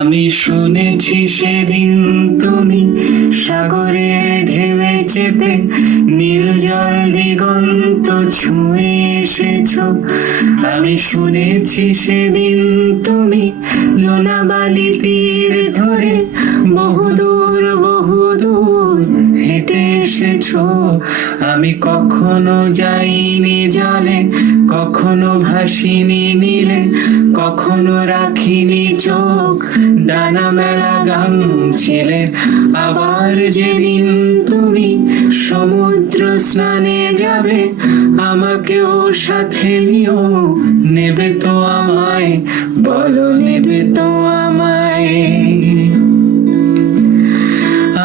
আমি শুনেছি সেদিন তুমি সাগরের ঢেউয়ে চেপে নীল জল দিগন্ত ছুঁয়ে এসেছো। আমি শুনেছি সেদিন তুমি লোনাবালি তীর ধরে বহুদূর বহুদূর হেঁটে এসেছো। আমি কখনো যাইনি জলে, কখনো ভাসিনি নীলে, কখনো রাখিনি চোখ ডানা মেলা গান ছিলে। আবার যেদিন তুমি সমুদ্র স্নানে যাবে, আমাকেও সাথে নিও, নেবে তো আমায়, বলো নেবে তো আমায়।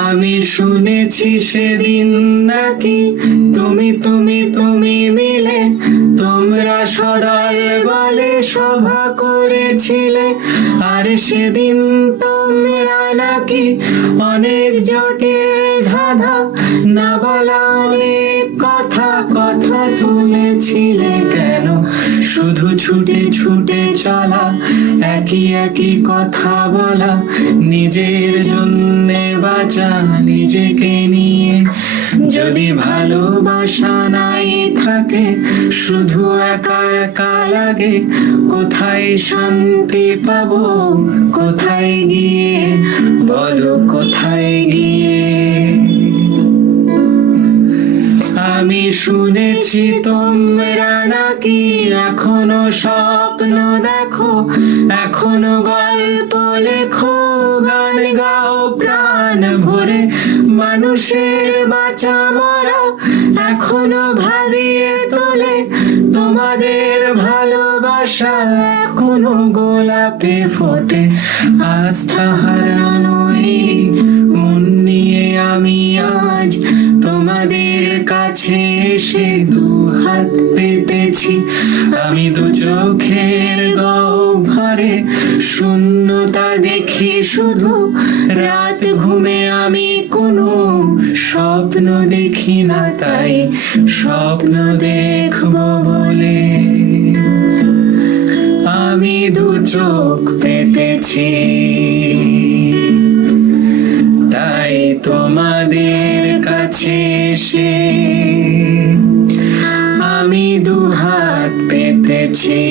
আমি শুনেছি সেদিন নাকি তুমি তুমি তুমি মিলে তোমরা সদল বলে সভা করেছিলে। আর সেদিন তোমরা নাকি অনেক জোটে ধাঁধা না বলা অনেক কথা কথা তুলেছিলে। কেন শুধু ছুটে ছুটে চলা, একই একই কথা বলা, নিজের জন্যে বাঁচা নিজেকে নিয়ে। যদি ভালোবাসা নাই থাকে, শুধু একা একা লাগে, কোথায় শান্তি পাবো, কোথায় গিয়ে, বলো কোথায় গিয়ে। আমি শুনেছি তোমরা নাকি এখনো স্বপ্ন দেখো, এখনো গল্প লেখো, গান গাও প্রাণ ভরে। মানুষের বাঁচা মরা এখনো ভাবিয়ে তোলে, তোমাদের ভালোবাসা এখনো গোলাপে ফোটে। আস্থা হারানো এই মন নিয়ে আমি আজ তোমাদের কাছে এসে দুহাত পেতেছি। আমি দু চোখের গহ্বরে শূন্যতা দেখি শুধু, রাত ঘুমে আমি কোনো স্বপ্ন দেখি না, তাই স্বপ্ন দেখবো বলে আমি দু চোখ পেতেছি। তাই তোমাদের কাছে এসে আমি দুহাত পেতেছি।